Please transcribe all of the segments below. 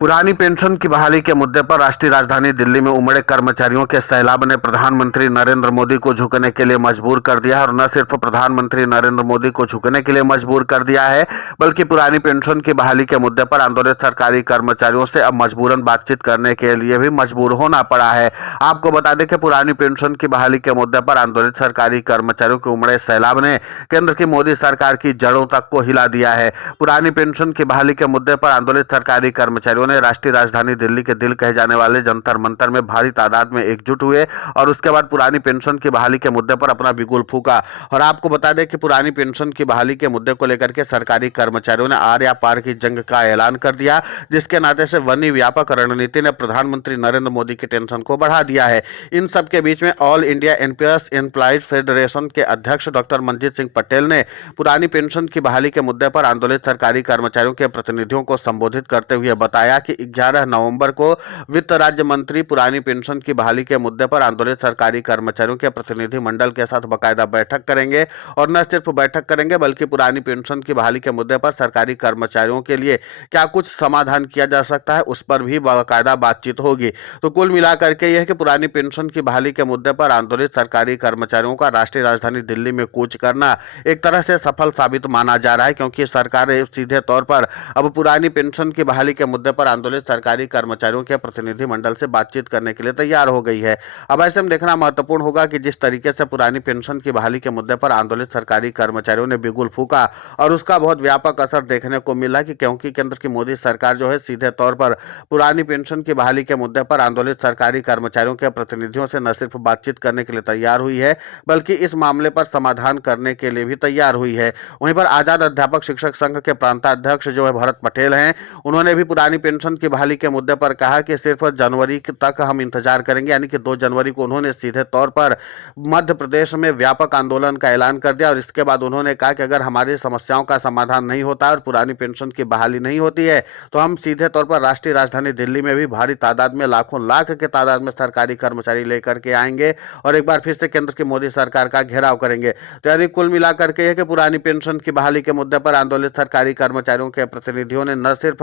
पुरानी पेंशन की बहाली के मुद्दे पर राष्ट्रीय राजधानी दिल्ली में उमड़े कर्मचारियों के सैलाब ने प्रधानमंत्री नरेंद्र मोदी को झुकने के लिए मजबूर कर दिया है। और न सिर्फ प्रधानमंत्री नरेंद्र मोदी को झुकने के लिए मजबूर कर दिया है, बल्कि पुरानी पेंशन की बहाली के मुद्दे पर आंदोलित सरकारी कर्मचारियों से अब मजबूरन बातचीत करने के लिए भी मजबूर होना पड़ा है। आपको बता दें कि पुरानी पेंशन की बहाली के मुद्दे पर आंदोलित सरकारी कर्मचारियों के उमड़े सैलाब ने केंद्र की मोदी सरकार की जड़ों तक को हिला दिया है। पुरानी पेंशन की बहाली के मुद्दे पर आंदोलित सरकारी कर्मचारियों ने राष्ट्रीय राजधानी दिल्ली के दिल कहे जाने वाले जंतर मंतर में भारी तादाद में एकजुट हुए और उसके बाद पुरानी पेंशन की बहाली के मुद्दे पर अपना बिगुल फूका। और आपको बता दें कि पुरानी पेंशन की बहाली के मुद्दे को लेकर के सरकारी कर्मचारियों ने आर या पार की जंग का ऐलान कर दिया, जिसके नाते से बनी व्यापक रणनीति ने प्रधानमंत्री नरेंद्र मोदी की टेंशन को बढ़ा दिया है। इन सबके बीच में all India NPS employees federation के अध्यक्ष डॉक्टर मंजीत सिंह पटेल ने पुरानी पेंशन की बहाली के मुद्दे पर आंदोलित सरकारी कर्मचारियों के प्रतिनिधियों को संबोधित करते हुए बताया कि 11 नवंबर को वित्त राज्य मंत्री पुरानी पेंशन की बहाली के मुद्दे पर आंदोलित सरकारी कर्मचारियों के प्रतिनिधि मंडल के साथ बाकायदा बैठक करेंगे। और न सिर्फ बैठक करेंगे बल्कि पुरानी पेंशन की बहाली के मुद्दे पर सरकारी कर्मचारियों के लिए क्या कुछ समाधान किया जा सकता है, उस पर भी बाकायदा बातचीत होगी। तो कुल मिलाकर के यह कि पुरानी पेंशन की बहाली के मुद्दे पर आंदोलित सरकारी कर्मचारियों का राष्ट्रीय राजधानी दिल्ली में कूच करना एक तरह से सफल साबित माना जा रहा है, क्योंकि सरकार सीधे तौर पर अब पुरानी पेंशन की बहाली के मुद्दे पर आंदोलित सरकारी कर्मचारियों के प्रतिनिधि मंडल से बातचीत करने के लिए तैयार हो गई है। अब ऐसे में देखना महत्वपूर्ण होगा कि जिस तरीके से पुरानी पेंशन की बहाली के मुद्दे पर आंदोलित सरकारी कर्मचारियों ने बिगुल फूका और उसका बहुत व्यापक असर देखने को मिला, कि क्योंकि केंद्र की मोदी सरकार जो है सीधे तौर पर पुरानी पेंशन की बहाली के मुद्दे पर आंदोलित सरकारी कर्मचारियों के प्रतिनिधियों से न सिर्फ बातचीत करने के लिए तैयार हुई है, बल्कि इस मामले पर समाधान करने के लिए भी तैयार हुई है। वहीं पर आजाद अध्यापक शिक्षक संघ के प्रांताध्यक्ष जो है भरत पटेल हैं, उन्होंने भी पुरानी पेंशन की बहाली के मुद्दे पर कहा कि सिर्फ जनवरी तक हम इंतजार करेंगे, यानी कि 2 जनवरी को उन्होंने सीधे तौर पर मध्य प्रदेश में व्यापक आंदोलन का ऐलान कर दिया। और इसके बाद उन्होंने कहा कि अगर हमारी समस्याओं का समाधान नहीं होता और पुरानी पेंशन की बहाली नहीं होती है तो हम सीधे तौर पर राष्ट्रीय राजधानी दिल्ली में भी भारी तादाद में, लाखों लाख के तादाद में सरकारी कर्मचारी लेकर के आएंगे और एक बार फिर से केंद्र की मोदी सरकार का घेराव करेंगे। तो यानी कुल मिलाकर के कि पुरानी पेंशन की बहाली के मुद्दे पर आंदोलित सरकारी कर्मचारियों के प्रतिनिधियों ने न सिर्फ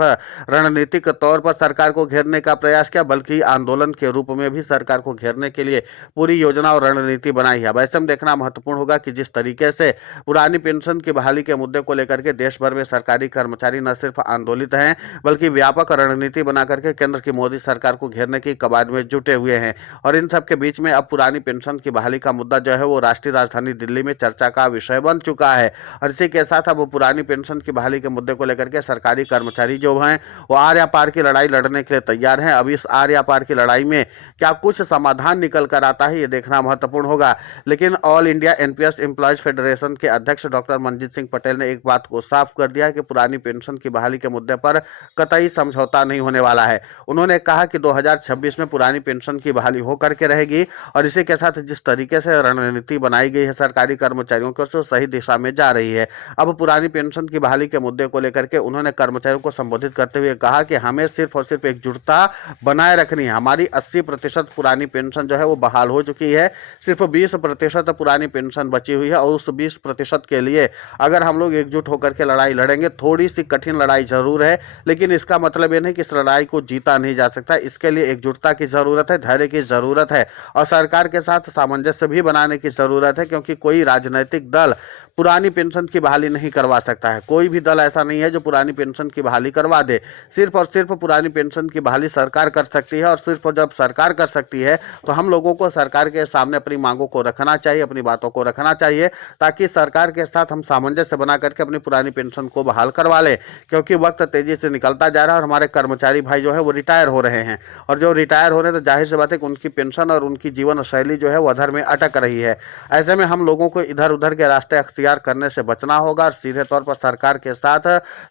रणनीतिक तौर पर सरकार को घेरने का प्रयास किया, बल्कि आंदोलन के रूप में भी सरकार को घेरने के लिए पूरी योजना और रणनीति बनाई है। अब ऐसे में देखना महत्वपूर्ण होगा कि जिस तरीके से पुरानी पेंशन की बहाली के मुद्दे को लेकर के देश भर में सरकारी कर्मचारी न सिर्फ आंदोलित हैं, बल्कि व्यापक रणनीति बना करके केंद्र की मोदी सरकार को घेरने की कवायद में जुटे हुए हैं। और इन सब के बीच में अब पुरानी पेंशन की बहाली का मुद्दा जो है वो राष्ट्रीय राजधानी दिल्ली में चर्चा का विषय बन चुका है। और इसी के साथ अब पुरानी पेंशन की बहाली के मुद्दे को लेकर के सरकारी कर्मचारी जो हैं वो आर या पार की लड़ाई लड़ने के लिए तैयार हैं। अब इस आर या पार की लड़ाई में क्या कुछ समाधान निकल कर आता है, ये देखना महत्वपूर्ण होगा। लेकिन all India NPS employees federation के अध्यक्ष डॉक्टर मंजीत सिंह पटेल ने एक बात को साफ कर दिया कि पुरानी पेंशन की बहाली के मुद्दे पर कतई समझौता नहीं होने वाला है। उन्होंने कहा कि 2026 में पुरानी पेंशन की बहाली होकर के रहेगी और इसी के साथ जिस तरीके से रणनीति बनाई गई है सरकारी कर्मचारियों को, तो सही दिशा में जा रही है। अब पुरानी पेंशन की बहाली के मुद्दे को लेकर के उन्होंने कर्मचारियों को संबोधित करते हुए कहा कि हमें सिर्फ और सिर्फ एकजुटता बनाए रखनी है। हमारी 80% पुरानी पेंशन जो है वो बहाल हो चुकी है, सिर्फ 20% पुरानी पेंशन बची हुई है। और उस 20% के लिए अगर हम लोग एकजुट होकर के लड़ाई लड़ेंगे, थोड़ी सी कठिन लड़ाई जरूर है, लेकिन इसका मतलब ये नहीं कि इस लड़ाई को जीता नहीं जा सकता। इसके लिए एकजुटता की जरूरत है, धैर्य की जरूरत है और सरकार के साथ सामंजस्य भी बनाने की जरूरत है, क्योंकि कोई राजनीतिक दल पुरानी पेंशन की बहाली नहीं करवा सकता है। कोई भी दल ऐसा नहीं है जो पुरानी पेंशन की बहाली करवा दे। सिर्फ और सिर्फ पुरानी पेंशन की बहाली सरकार कर सकती है और सिर्फ जब सरकार कर सकती है तो हम लोगों को सरकार के सामने अपनी मांगों को रखना चाहिए, अपनी बातों को रखना चाहिए, ताकि सरकार के साथ हम सामंजस्य बना करके अपनी पुरानी पेंशन को बहाल करवा लें। क्योंकि वक्त तेजी से निकलता जा रहा है और हमारे कर्मचारी भाई जो है वो रिटायर हो रहे हैं और जो रिटायर हो रहे हैं तो जाहिर सी बात है कि उनकी पेंशन और उनकी जीवन शैली जो है वो अधर में अटक रही है। ऐसे में हम लोगों को इधर उधर के रास्ते अख्तियार करने से बचना होगा और सीधे तौर पर सरकार के साथ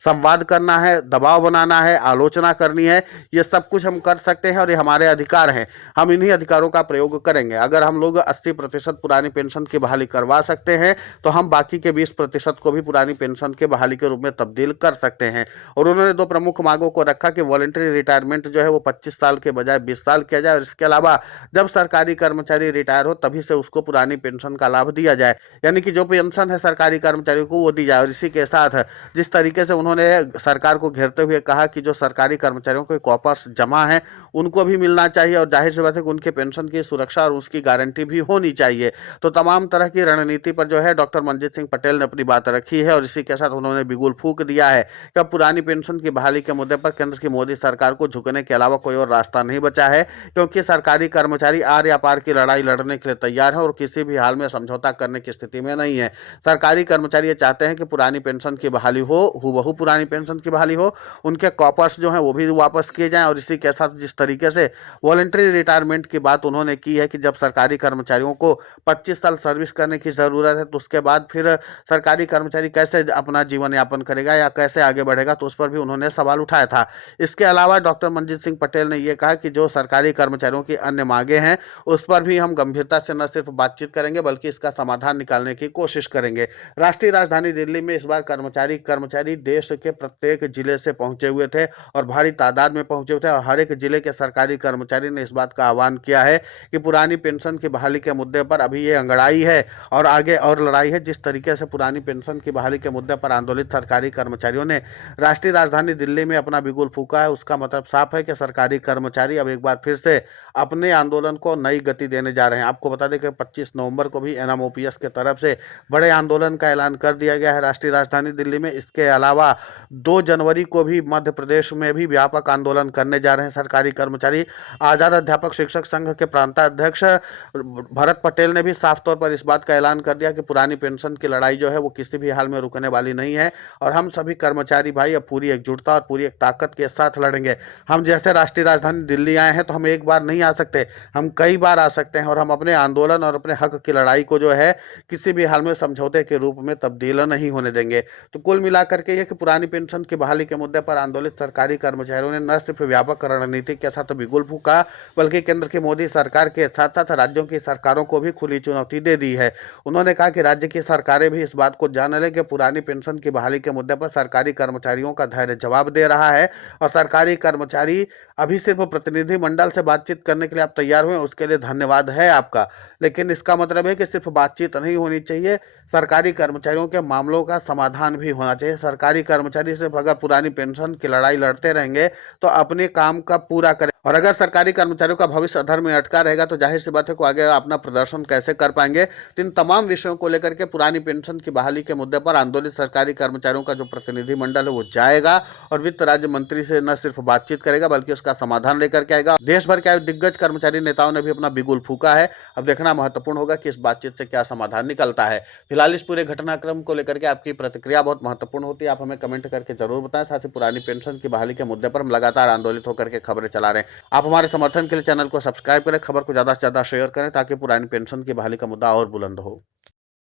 संवाद करना है, दबाव बनाना है, आलोचना करनी है। ये सब कुछ हम कर सकते हैं और ये हमारे अधिकार हैं। हम इन्हीं अधिकारों का प्रयोग करेंगे। अगर हम लोग 80% पुरानी पेंशन की बहाली करवा सकते हैं तो हम बाकी के 20% को भी पुरानी पेंशन के बहाली के रूप में तब्दील कर सकते हैं। और उन्होंने 2 प्रमुख मांगों को रखा कि वॉलंटरी रिटायरमेंट जो है वो 25 साल के बजाय 20 साल किया जाए और इसके अलावा जब सरकारी कर्मचारी रिटायर हो तभी से उसको पुरानी पेंशन का लाभ दिया जाए। यानी कि जो पेंशन है सरकारी कर्मचारियों को वो दी जाए। और इसी के साथ जिस तरीके से उन्होंने सरकार को घेरते हुए कहा कि जो सरकारी कर्मचारियों के कॉपर्स जमा हैं उनको भी मिलना चाहिए, और जाहिर सी बात है कि उनके पेंशन की सुरक्षा और उसकी गारंटी भी होनी चाहिए। तो तमाम तरह की रणनीति पर जो है डॉक्टर मनजीत सिंह पटेल ने अपनी बात रखी है, और इसी के साथ उन्होंने बिगुल फूंक दिया है कि अब पुरानी पेंशन की बहाली के मुद्दे पर केंद्र की मोदी सरकार को झुकने के अलावा कोई और रास्ता नहीं बचा है, क्योंकि सरकारी कर्मचारी आर या पार की लड़ाई लड़ने के लिए तैयार है और किसी भी हाल में समझौता करने की स्थिति में नहीं है। सरकारी कर्मचारी ये चाहते हैं कि पुरानी पेंशन की बहाली हो, हूबहू पुरानी पेंशन की बहाली हो, उनके कॉपर्स जो हैं वो भी वापस किए जाएं। और इसी के साथ जिस तरीके से वॉलंटरी रिटायरमेंट की बात उन्होंने की है कि जब सरकारी कर्मचारियों को 25 साल सर्विस करने की ज़रूरत है तो उसके बाद फिर सरकारी कर्मचारी कैसे अपना जीवन यापन करेगा या कैसे आगे बढ़ेगा, तो उस पर भी उन्होंने सवाल उठाया था। इसके अलावा डॉक्टर मनजीत सिंह पटेल ने यह कहा कि जो सरकारी कर्मचारियों की अन्य मांगे हैं उस पर भी हम गंभीरता से न सिर्फ बातचीत करेंगे बल्कि इसका समाधान निकालने की कोशिश करेंगे। राष्ट्रीय राजधानी दिल्ली में इस बार कर्मचारी देश के प्रत्येक जिले से पहुंचे हुए थे और भारी तादाद में पहुंचे हुए थे, और हर एक जिले के सरकारी कर्मचारी ने इस बात का आह्वान किया है कि पुरानी पेंशन की बहाली के मुद्दे पर अभी ये अंगड़ाई है और आगे और लड़ाई है। जिस तरीके से पुरानी पेंशन की बहाली के मुद्दे पर आंदोलित सरकारी कर्मचारियों ने राष्ट्रीय राजधानी दिल्ली में अपना बिगुल फूंका है, उसका मतलब साफ है कि सरकारी कर्मचारी अब एक बार फिर से अपने आंदोलन को नई गति देने जा रहे हैं। आपको बता दें कि 25 नवंबर को भी एनएमओपीएस के तरफ से बड़े आंदोलन का ऐलान कर दिया गया है राष्ट्रीय राजधानी दिल्ली में। इसके अलावा 2 जनवरी को भी मध्य प्रदेश में भी व्यापक आंदोलन करने जा रहे हैं सरकारी कर्मचारी। आजाद अध्यापक शिक्षक संघ के प्रांताध्यक्ष भरत पटेल ने भी साफ तौर पर इस बात का ऐलान कर दिया कि पुरानी पेंशन की लड़ाई जो है वो किसी भी हाल में रुकने वाली नहीं है, और हम सभी कर्मचारी भाई अब पूरी एकजुटता और पूरी एक ताकत के साथ लड़ेंगे। हम जैसे राष्ट्रीय राजधानी दिल्ली आए हैं तो हम एक बार नहीं आ सकते, हम कई बार आ सकते हैं, और हम अपने आंदोलन और अपने हक की लड़ाई को जो है किसी भी हाल में समझौते के रूप में तब्दील नहीं होने देंगे। तो कुल मिलाकर के ये कि पुरानी पेंशन की बहाली के मुद्दे पर आंदोलित सरकारी कर्मचारियों ने न सिर्फ व्यापक रणनीति के साथ बिगुल फूंका बल्कि केंद्र की मोदी सरकार के साथ साथ राज्यों की सरकारों को भी खुली चुनौती दे दी है। उन्होंने कहा कि राज्य की सरकारें भी इस बात को जान लें कि पुरानी पेंशन की बहाली के मुद्दे पर सरकारी कर्मचारियों का धैर्य जवाब दे रहा है, और सरकारी कर्मचारी अभी सिर्फ प्रतिनिधि मंडल से बातचीत करने के लिए आप तैयार हुए, उसके लिए धन्यवाद है आपका। लेकिन इसका मतलब है कि सिर्फ बातचीत नहीं होनी चाहिए, सरकारी कर्मचारियों के मामलों का समाधान भी होना चाहिए। सरकारी कर्मचारी सिर्फ अगर पुरानी पेंशन की लड़ाई लड़ते रहेंगे तो अपने काम का पूरा करें, और अगर सरकारी कर्मचारियों का भविष्य अधर में अटका रहेगा तो जाहिर सी बात है कि आगे अपना प्रदर्शन कैसे कर पाएंगे। तो इन तमाम विषयों को लेकर के पुरानी पेंशन की बहाली के मुद्दे पर आंदोलित सरकारी कर्मचारियों का जो प्रतिनिधि मंडल है वो जाएगा और वित्त राज्य मंत्री से न सिर्फ बातचीत करेगा बल्कि उसका समाधान लेकर के आएगा। देश भर के दिग्गज कर्मचारी नेताओं ने भी अपना बिगुल फूंका है। अब देखना महत्वपूर्ण होगा कि इस बातचीत से क्या समाधान निकलता है। फिलहाल इस पूरे घटनाक्रम को लेकर के आपकी प्रतिक्रिया बहुत महत्वपूर्ण होती है, आप हमें कमेंट करके जरूर बताएं। साथ ही पुरानी पेंशन की बहाली के मुद्दे पर हम लगातार आंदोलित होकर के खबरें चला रहे हैं। आप हमारे समर्थन के लिए चैनल को सब्सक्राइब करें, खबर को ज्यादा से ज्यादा शेयर करें ताकि पुरानी पेंशन की बहाली का मुद्दा और बुलंद हो।